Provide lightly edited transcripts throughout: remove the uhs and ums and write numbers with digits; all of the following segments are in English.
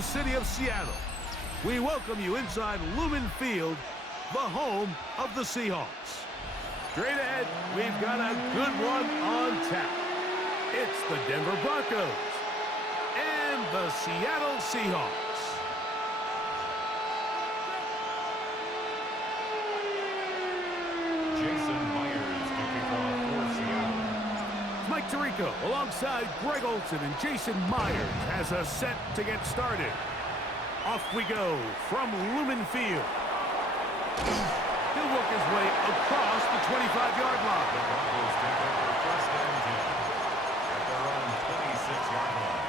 beautiful city of Seattle. We welcome you inside Lumen Field, the home of the Seahawks. Straight ahead, we've got a good one on tap. It's the Denver Broncos and the Seattle Seahawks. Jason Myers to kick off for Seattle. Mike Tirico alongside Greg Olsen and Jason Myers has us set to get started. Off we go from Lumen Field. He'll work his way across the 25-yard line. The Broncos take over first and 10 at their own 26-yard line.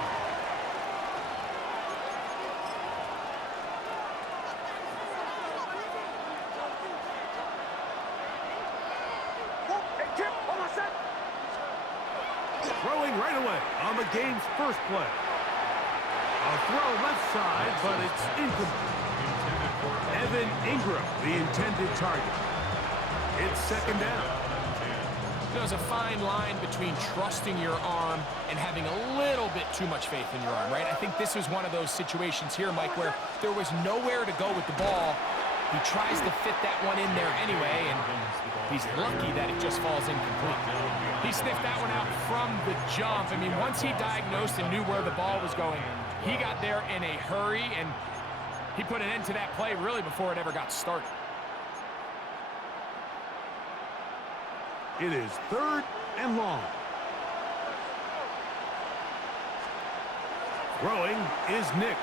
Throwing right away on the game's first play. A throw left side, but it's incomplete. Evan Ingram, the intended target. It's second down. There's a fine line between trusting your arm and having a little bit too much faith in your arm, right? I think this is one of those situations here, Mike, where there was nowhere to go with the ball. He tries to fit that one in there anyway, and he's lucky that it just falls incomplete. He sniffed that one out from the jump. I mean, once he diagnosed and knew where the ball was going, he got there in a hurry, and he put an end to that play really before it ever got started. It is third and long. Throwing is Nix.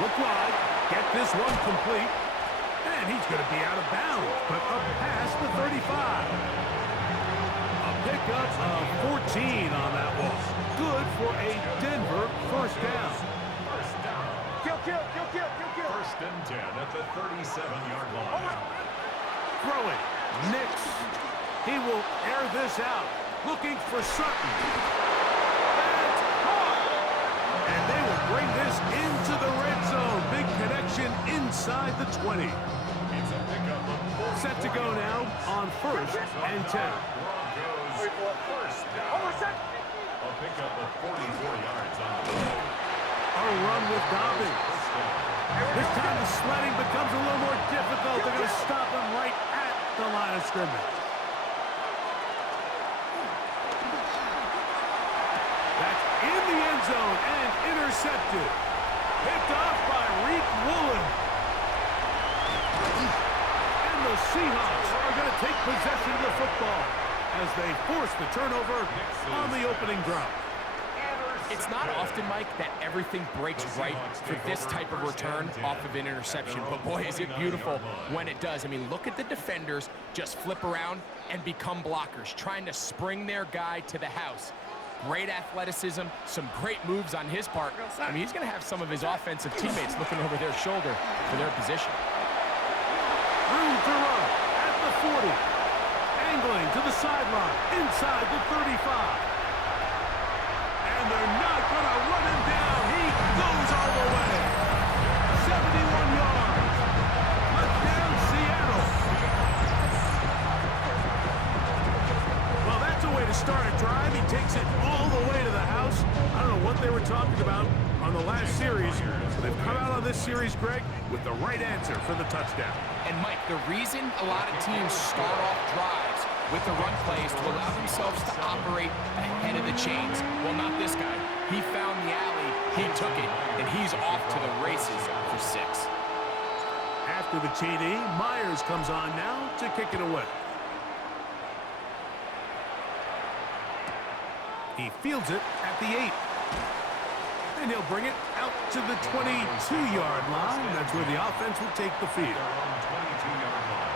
Look wide. Get this one complete. And he's going to be out of bounds, but up past the 35. A pickup of 14 on that one. Good for a Denver first down. First and 10 at the 37-yard line. Throwing. Nix. He will air this out. Looking for Sutton. That's caught. And they will bring this into the red zone. Big connection inside the 20. It's a pickup of 4. Set to go now on first and 10. Broncos first down. A pickup of 44 yards on the play. A run with Dobbins. This time the sledding becomes a little more difficult. They're going to stop him right at the line of scrimmage. That's in the end zone and intercepted. Picked off by Reek Woolen. And the Seahawks are going to take possession of the football as they force the turnover on the opening drive. It's not often, Mike, that everything breaks right for this type of return off of an interception. But, boy, is it beautiful when it does. I mean, look at the defenders just flip around and become blockers, trying to spring their guy to the house. Great athleticism, some great moves on his part. I mean, he's going to have some of his offensive teammates looking over their shoulder for their position. Room to run at the 40. Angling to the sideline, inside the 35. And they're not going to run him down. He goes all the way. 71 yards. Touchdown, Seattle. Well, that's a way to start a drive. He takes it all the way to the house. I don't know what they were talking about on the last series. They've come out on this series, Greg, with the right answer for the touchdown. And, Mike, the reason a lot of teams start off drives with the run plays to allow themselves to operate ahead of the chains. Well, not this guy. He found the alley, he took it, and he's off to the races for 6. After the TD, Myers comes on now to kick it away. He fields it at the 8. And he'll bring it out to the 22-yard line. That's where the offense will take the field. 22-yard line.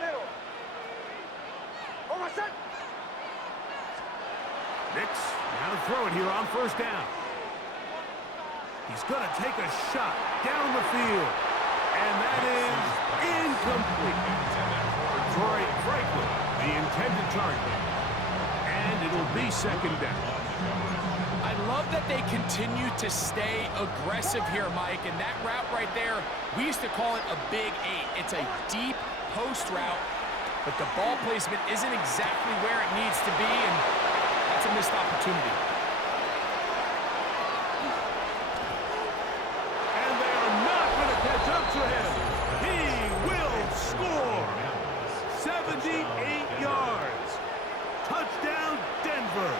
Middle. Almost set. Nix, now to throw it here on first down. He's going to take a shot down the field. And that is incomplete. Troy Franklin, the intended target. And it'll be second down. I love that they continue to stay aggressive here, Mike, and that route right there, we used to call it a big 8. It's a deep post route, but the ball placement isn't exactly where it needs to be, and that's a missed opportunity. And they are not going to catch up to him. He will score. 78 yards. Touchdown, Denver.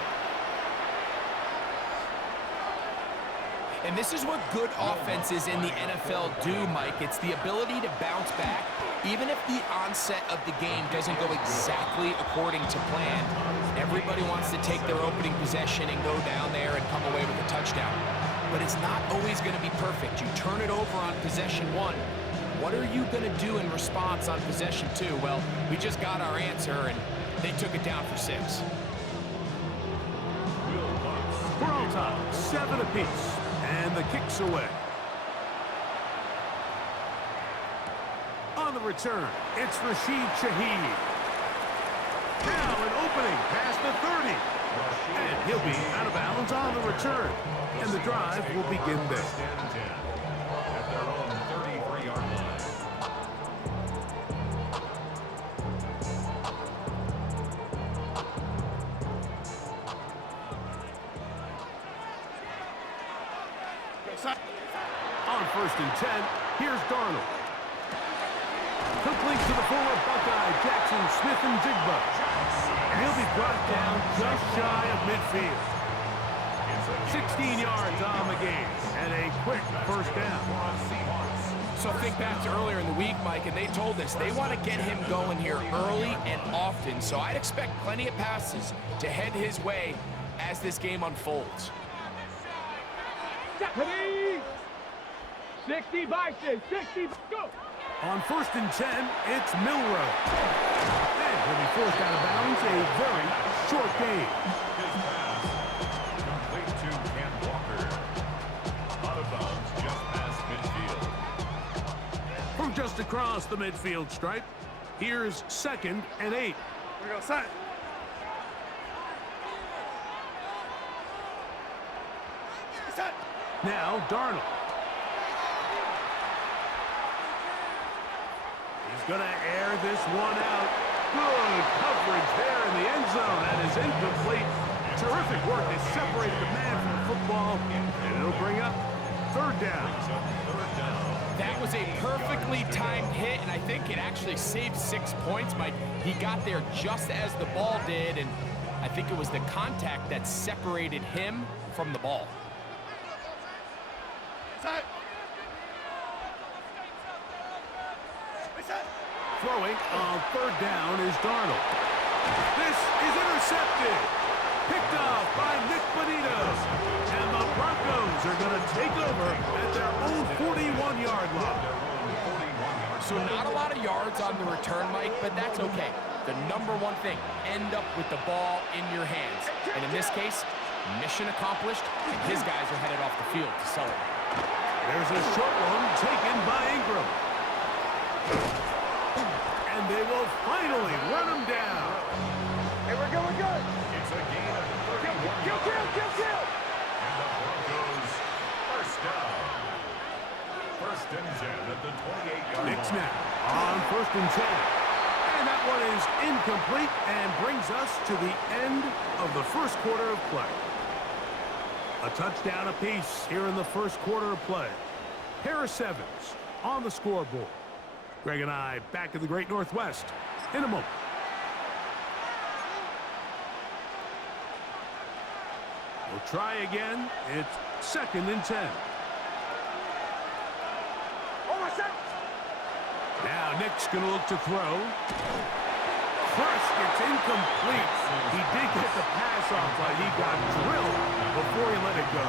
And this is what good offenses in the NFL do, Mike. It's the ability to bounce back, even if the onset of the game doesn't go exactly according to plan. Everybody wants to take their opening possession and go down there and come away with a touchdown. But it's not always going to be perfect. You turn it over on possession 1. What are you going to do in response on possession 2? Well, we just got our answer, and they took it down for 6. Bronco, 7 apiece. And the kick's away. On the return, it's Rashid Shaheed. Now an opening past the 30. And he'll be out of bounds on the return. And the drive will begin there. At their own 33-yard line. On 1st and 10, here's Darnold. Complete to the former Buckeye, Jackson Smith-Njigba. And he'll be brought down just shy of midfield. 16 yards on the game, and a quick first down. So think back to earlier in the week, Mike, and they told us they want to get him going here early and often. So I'd expect plenty of passes to head his way as this game unfolds. 60 Bison, 60, go! On 1st and 10, it's Milrow. And he'll be forced out of bounds, a very short game. His pass complete to Cam Walker. Out of bounds just past midfield. From just across the midfield stripe, here's 2nd and 8. Here we go, son. Now Darnold. He's going to air this one out. Good coverage there in the end zone. That is incomplete. Terrific work to separate the man from the football. And it'll bring up 3rd down. That was a perfectly timed hit, and I think it actually saved 6 points, Mike. He got there just as the ball did, and I think it was the contact that separated him from the ball. Throwing on 3rd down is Darnold. This is intercepted. Picked off by Nick Bonito. And the Broncos are going to take over at their own 41-yard line. So not a lot of yards on the return, Mike, but that's okay. The number one thing, end up with the ball in your hands. And in this case, mission accomplished, and his guys are headed off the field to celebrate. There's a short one taken by Ingram. And they will finally run him down. Hey, we're good. It's a gain of 31 yards. Kill. And the Broncos first down. 1st and 10 at the 28-yard line. Nick snap on 1st and 10. And that one is incomplete and brings us to the end of the first quarter of play. A touchdown apiece here in the first quarter of play. Harris Evans on the scoreboard. Greg and I back in the Great Northwest in a moment. We'll try again. It's 2nd and 10. Now Nick's going to look to throw. First, it's incomplete. He did get the pass off, but he got drilled before he let it go.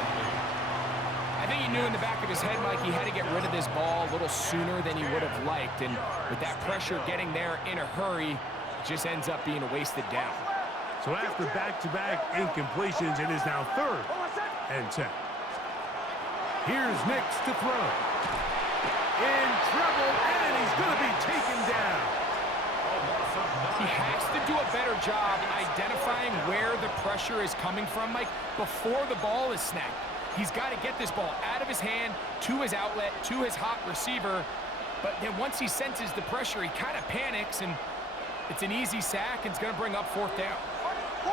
I think he knew in the back of his head, Mike, he had to get rid of this ball a little sooner than he would have liked. And with that pressure getting there in a hurry, it just ends up being a wasted down. So after back-to-back incompletions, it is now 3rd and 10. Here's Nix to throw. In trouble, and he's going to be taken down. He has to do a better job identifying where the pressure is coming from, Mike, before the ball is snapped. He's got to get this ball out of his hand, to his outlet, to his hot receiver. But then once he senses the pressure, he kind of panics, and it's an easy sack, and it's going to bring up 4th down.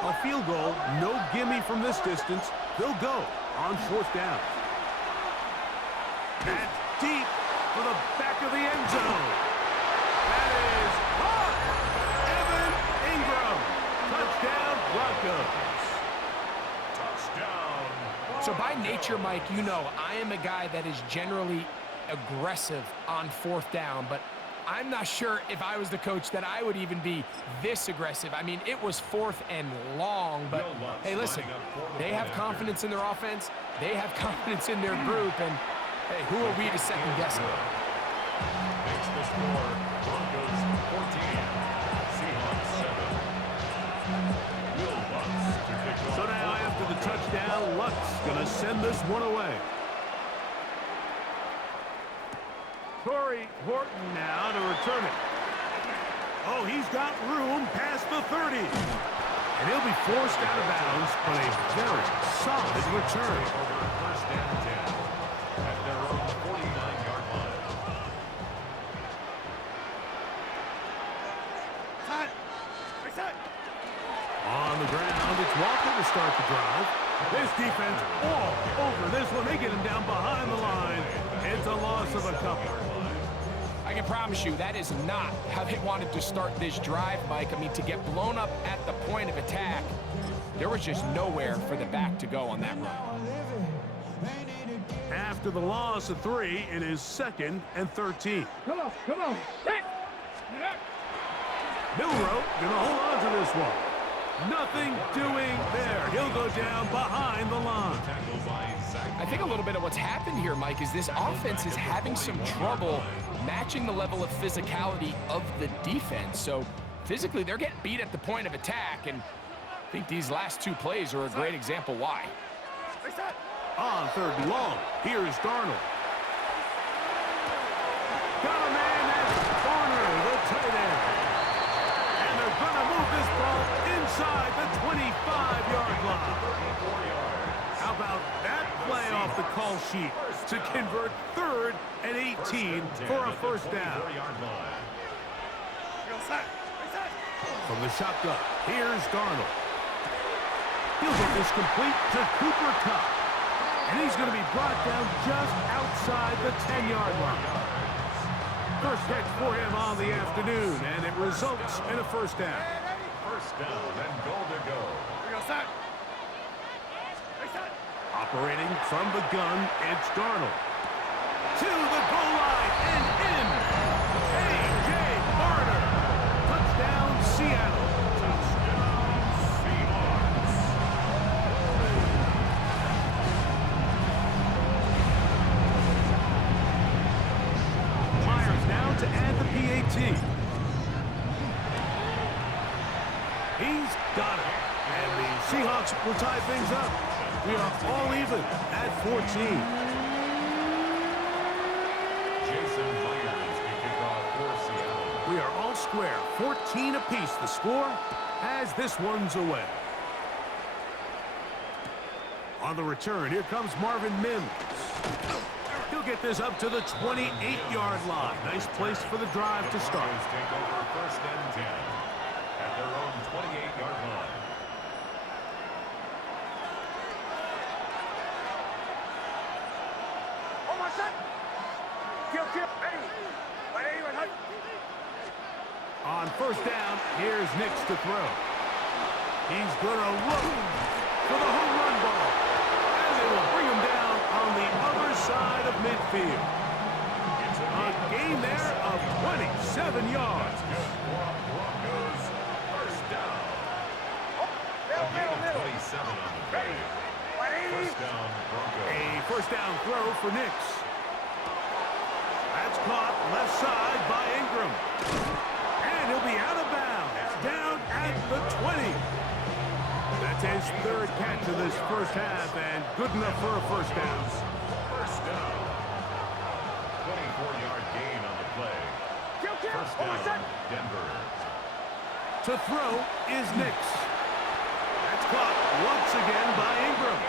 A field goal, no gimme from this distance. They'll go on 4th down. That's deep for the back of the end zone. That is caught. Evan Ingram. Touchdown, Broncos. Touchdown. So by nature, Mike, you know I am a guy that is generally aggressive on 4th down, but I'm not sure if I was the coach that I would even be this aggressive. I mean, it was 4th and long, but hey, listen, they have confidence in their offense. They have confidence in their group, and hey, who are we to second guess it? Makes the score Broncos 14, Seahawks 7. Will Lutz to kick off. So now after the touchdown, Lutz going to send this one away. Torrey Horton now to return it. Oh, he's got room past the 30. And he'll be forced out of bounds, but a very solid return. Over 1st and 10 at their own 49-yard line. On the ground, it's Walker to start the drive. This defense all over this one. They get him down behind the line. It's a loss of a couple. I can promise you that is not how they wanted to start this drive, Mike. I mean, to get blown up at the point of attack, there was just nowhere for the back to go on that run. After the loss of 3, it is 2nd and 13. Come on, come on. Milrow gonna hold on to this one. Nothing doing there. He'll go down behind the line. I think a little bit of what's happened here, Mike, is this offense is having some trouble matching the level of physicality of the defense. So physically, they're getting beat at the point of attack, and I think these last 2 plays are a great example why. On 3rd and long, here's Darnold. Got a man, that's Garner, the tight end. And they're going to move this ball inside the 25-yard line. How about that play off the call sheet to convert 3rd and 18 for a 1st down? From the shotgun, here's Darnold. He'll get this complete to Cooper Kupp. And he's going to be brought down just outside the 10-yard line. First catch for him on the afternoon, and it results in a 1st down. 1st down and goal to go. Operating from the gun, it's Darnold. To the goal line and in. A.J. Barner. Touchdown, Seattle. Touchdown, Seahawks. Myers now to add the PAT. He's got it. And the Seahawks will tie things up. We are all even at 14. Jason Myers to kick off for Seattle. We are all square. 14 apiece the score as this one's away. On the return, here comes Marvin Mims. He'll get this up to the 28-yard line. Nice place for the drive to start. Take over 1st and 10 at their own 28-yard line. On 1st down, here's Nix to throw. He's going to look for the home run ball. And they will bring him down on the other side of midfield. A gain there of 27 yards. Broncos 1st down. A gain of 27 on the play. 1st down, Broncos. A 1st down throw for Nix. That's caught left side by Ingram. And he'll be out of bounds, down at the 20. That's his 3rd catch of this 1st half, and good enough for a 1st down. 1st down. 24-yard gain on the play. 1st down, Denver. To throw is Nix. That's caught once again by Ingram.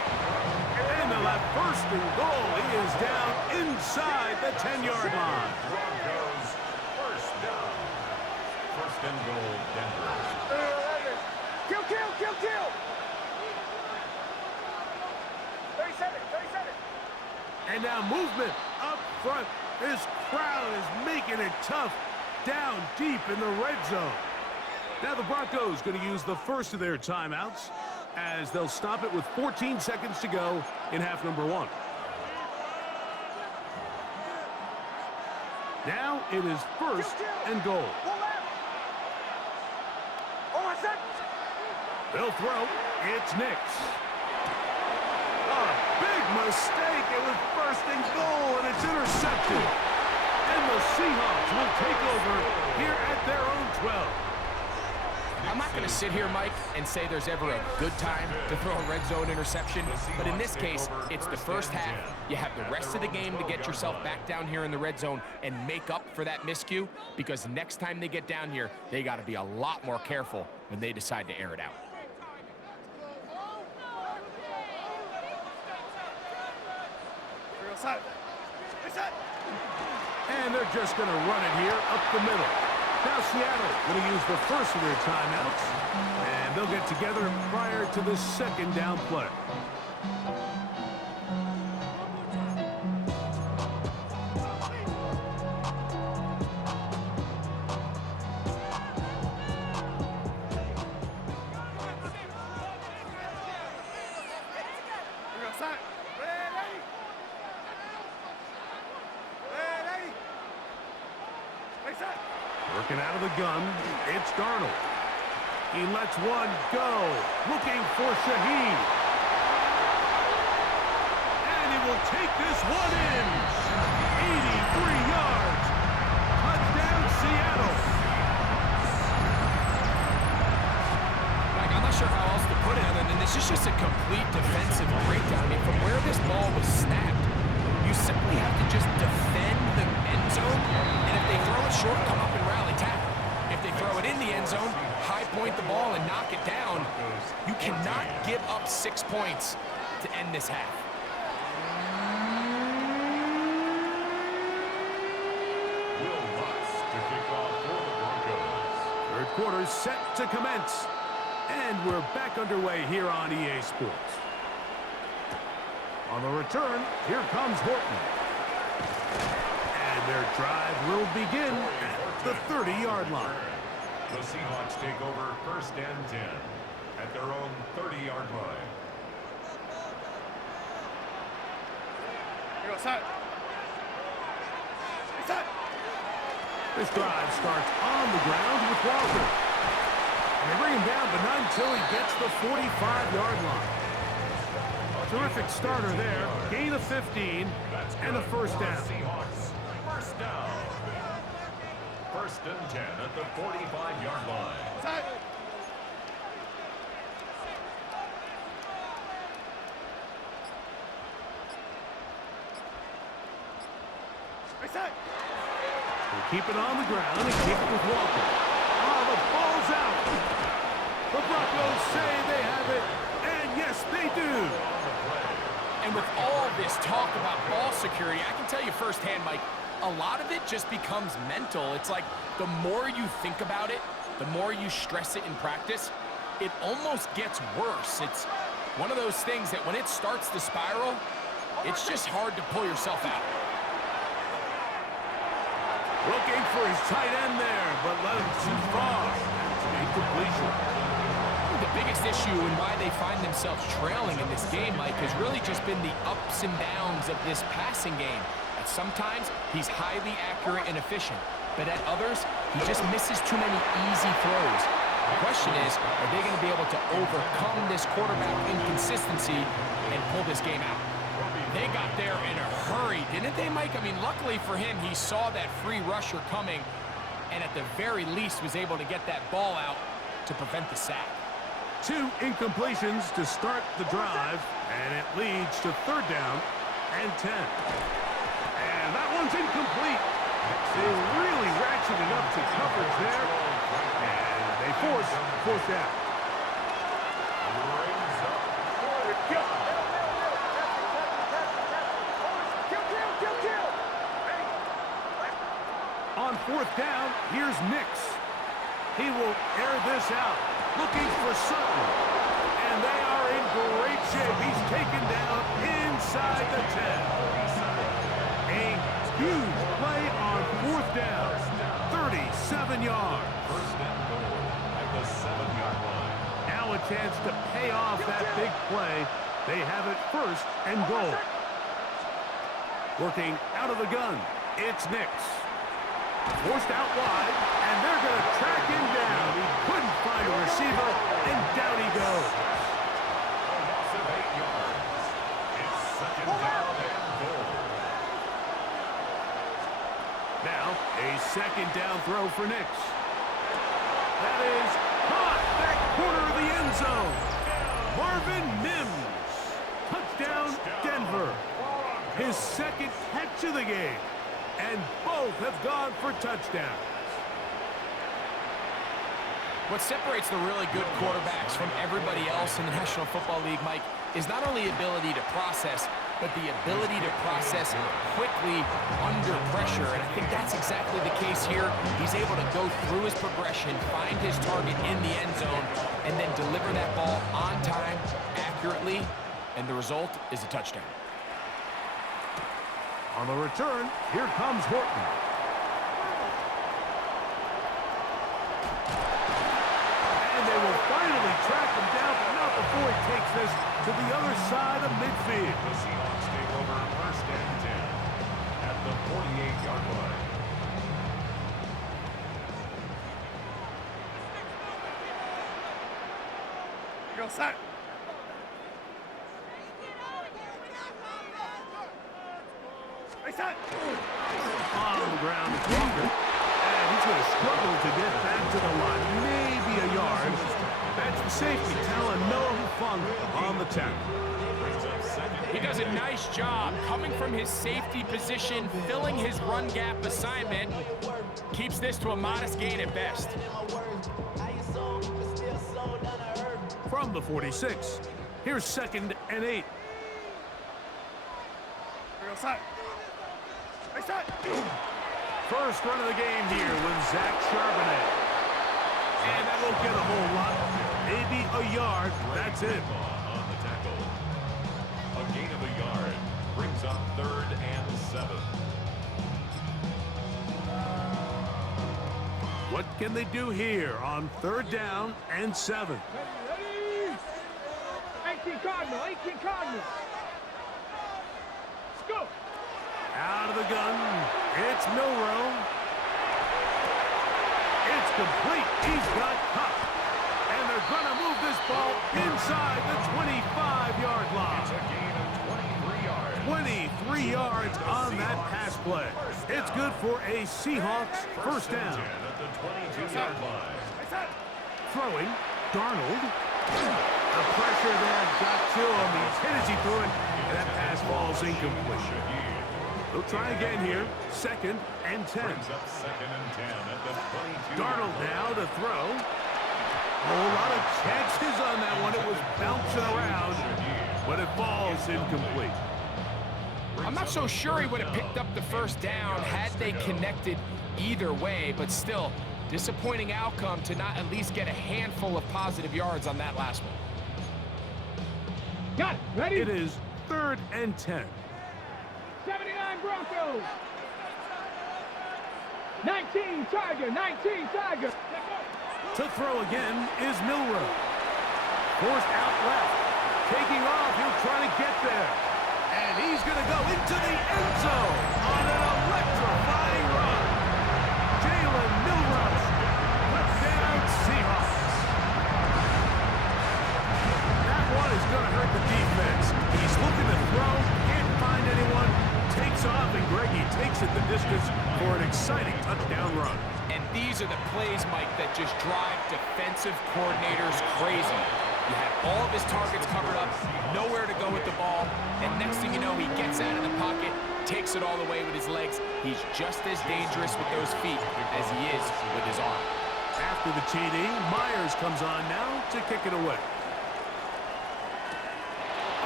And they'll have first and goal. He is down inside the 10-yard line. Broncos, first down. First and goal, Denver. Kill, kill, kill, kill. 37, 37. And now movement up front. This crowd is making it tough down deep in the red zone. Now the Broncos going to use the first of their timeouts as they'll stop it with 14 seconds to go in half number one. Now it is first and goal. They'll throw. It's Nix. A big mistake. It was first and goal, and it's intercepted. And the Seahawks will take over here at their own 12. I'm not going to sit here, Mike, and say there's ever a good time to throw a red zone interception, but in this case, it's the first half. You have the rest of the game to get yourself back down here in the red zone and make up for that miscue, because next time they get down here, they got to be a lot more careful when they decide to air it out. And they're just going to run it here up the middle. Now Seattle going to use the first of their timeouts, and they'll get together prior to the second down play. Working out of the gun, it's Darnold. He lets one go, looking for Shaheed. And he will take this one in. 83 yards. Touchdown, Seattle. Like, I'm not sure how else to put it other than this is just a complete defensive breakdown. I mean, from where this ball was snapped, you simply have to just defend the end zone, and if they throw it short, come up and rally tackle. If they throw it in the end zone, high point the ball and knock it down. You cannot give up 6 points to end this half. Will Lutz to kick off for the Broncos. Third quarter set to commence. And we're back underway here on EA Sports. On the return, here comes Horton. And their drive will begin at the 30-yard line. The Seahawks take over first and 10 at their own 30-yard line. This drive starts on the ground with Walker. And they bring him down, but not until he gets the 45-yard line. Terrific starter there. Gain of 15 and a first down. Seahawks, first down. First and 10 at the 45-yard line. They keep it on the ground and keep it with Walker. Oh, the ball's out. The Broncos say they have it, and yes, they do. And with all this talk about ball security, I can tell you firsthand, Mike, a lot of it just becomes mental. It's like the more you think about it, the more you stress it in practice, it almost gets worse. It's one of those things that when it starts to spiral, it's just hard to pull yourself out. Looking for his tight end there, but let him too far. That's an incompletion. The biggest issue and why they find themselves trailing in this game, Mike, has really just been the ups and downs of this passing game. At sometimes, he's highly accurate and efficient, but at others, he just misses too many easy throws. The question is, are they going to be able to overcome this quarterback inconsistency and pull this game out? They got there in a hurry, didn't they, Mike? I mean, luckily for him, he saw that free rusher coming and at the very least was able to get that ball out to prevent the sack. 2 incompletions to start the drive, and it leads to third down and 10. And that one's incomplete. They really ratcheted up to coverage there, and they force fourth down. On fourth down, here's Nix. He will air this out, looking for Sutton. And they are in great shape. He's taken down inside the 10. A huge play on fourth down, 37 yards. First and goal at the 7-yard line. Now a chance to pay off that big play. They have it first and goal. Working out of the gun, it's Nix. Forced out wide, and they're going to track him down. He couldn't find a receiver, and down he goes. A loss of 8 yards. It's second down and goal. Now, a second down throw for Nix. That is caught back corner of the end zone. Marvin Mims. Touchdown, Denver. His second catch of the game. And both have gone for touchdowns. What separates the really good quarterbacks from everybody else in the National Football League, Mike, is not only ability to process, but the ability to process quickly under pressure. And I think that's exactly the case here. He's able to go through his progression, find his target in the end zone, and then deliver that ball on time, accurately, and the result is a touchdown. On the return, here comes Horton. And they will finally track him down, but not before he takes this to the other side of midfield. The Seahawks take over first and 10 at the 48-yard line. Go set. On the ground, it's Walker. And he's going to struggle to get back to the line. Maybe a yard. That's the safety telling Noah Funk on the tackle. He does a nice job coming from his safety position, filling his run gap assignment. Keeps this to a modest gain at best. From the 46, here's second and 8. First run of the game here with Zach Charbonnet. And that won't get a whole lot. Maybe a yard. That's it. On the tackle. A gain of a yard brings up third and 7. What can they do here on third down and 7? 18 Cardinal, 18 Cardinal. Let's go. Out of the gun, it's Milrow. It's complete. He's got Cup. And they're going to move this ball inside the 25-yard line. It's a gain of 23 yards. 23 yards on that pass play. It's good for a Seahawks first down. At the 22-yard line. Throwing, Darnold. The pressure there got to him. He's hit as he threw it, and that pass falls incomplete. They'll try again here. Second and 10. Brings up second and 10 at the 22. Darnold now to throw. A whole lot of chances on that one. It was bouncing around, but it falls incomplete. I'm not so sure he would have picked up the first down had they connected either way, but still, disappointing outcome to not at least get a handful of positive yards on that last one. Got it. Ready? It is third and 10. 79 Bronco. 19 Tiger, 19 Tiger. To throw again is Milrow. Forced out left. Taking off, he'll try to get there. And he's going to go into the end zone on an electrifying run. Jalen Milrow. Touchdown Seahawks. That one is going to hurt the defense. He's looking to throw, can't find anyone. Takes off, and Greggy takes it the distance for an exciting touchdown run. And these are the plays, Mike, that just drive defensive coordinators crazy. You have all of his targets covered up, nowhere to go with the ball, and next thing you know, he gets out of the pocket, takes it all the way with his legs. He's just as dangerous with those feet as he is with his arm. After the TD, Myers comes on now to kick it away.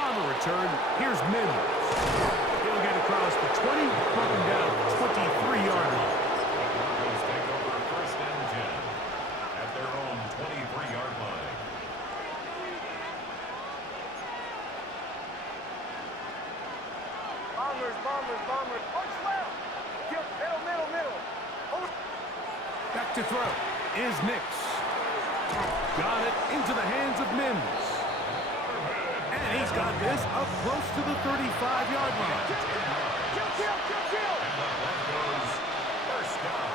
On the return, here's Mims. He'll get across the 20, broken down 23-yard line. Broncos take over first and 10 at their own 23-yard line. Bombers. Punch left. Middle. Back to throw is Nix. Got it into the hands of Mims. And he's got this up close to the 35-yard line. Kill. Broncos first down.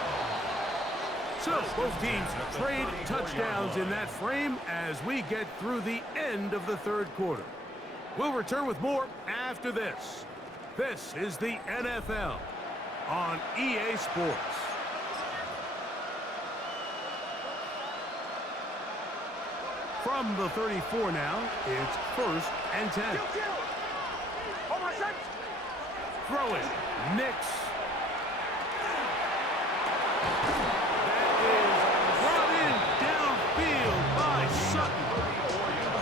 So both teams trade touchdowns in that frame as we get through the end of the third quarter. We'll return with more after this. This is the NFL on EA Sports. From the 34 now, it's first and 10. Hold on, son. Throw it. Nix. That is brought in downfield by Sutton.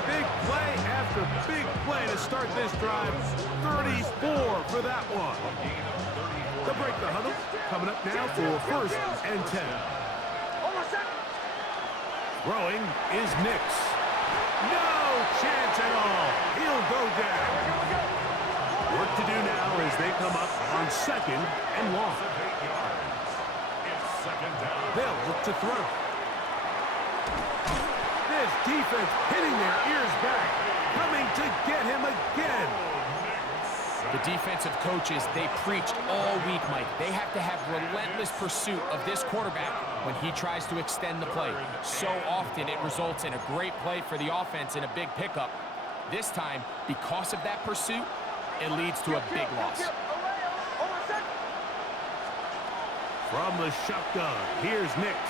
Big play after big play to start this drive. 34 for that one. They'll break the huddle. Coming up now for first and 10. Hold on, son. Throwing is Nix. No chance at all. He'll go down. Work to do now as they come up on second and long. 8 yards. It's second down. They'll look to throw. This defense hitting their ears back. Coming to get him again. The defensive coaches, they preached all week, Mike. They have to have relentless pursuit of this quarterback when he tries to extend the play. So often it results in a great play for the offense and a big pickup. This time, because of that pursuit, it leads to a big loss. From the shotgun, here's Nix.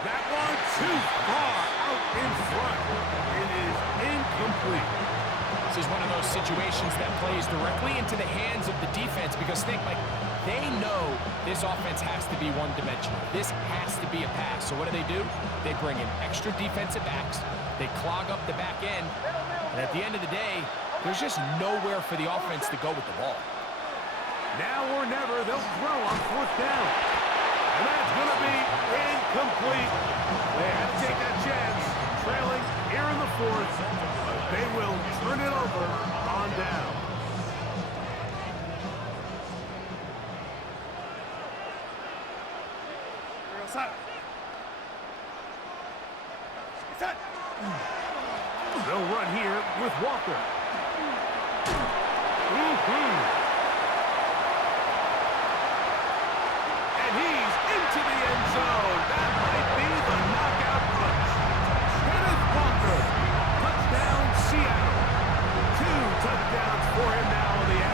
That one too far out in front. It is incomplete. This is one of those situations that plays directly into the hands of the defense because think, like, they know this offense has to be one-dimensional. This has to be a pass. So what do? They bring in extra defensive backs. They clog up the back end. And at the end of the day, there's just nowhere for the offense to go with the ball. Now or never, they'll throw on fourth down. And that's going to be incomplete. They have to take that chance, trailing here in the fourth. But they will turn it over on down. They'll run here with Walker.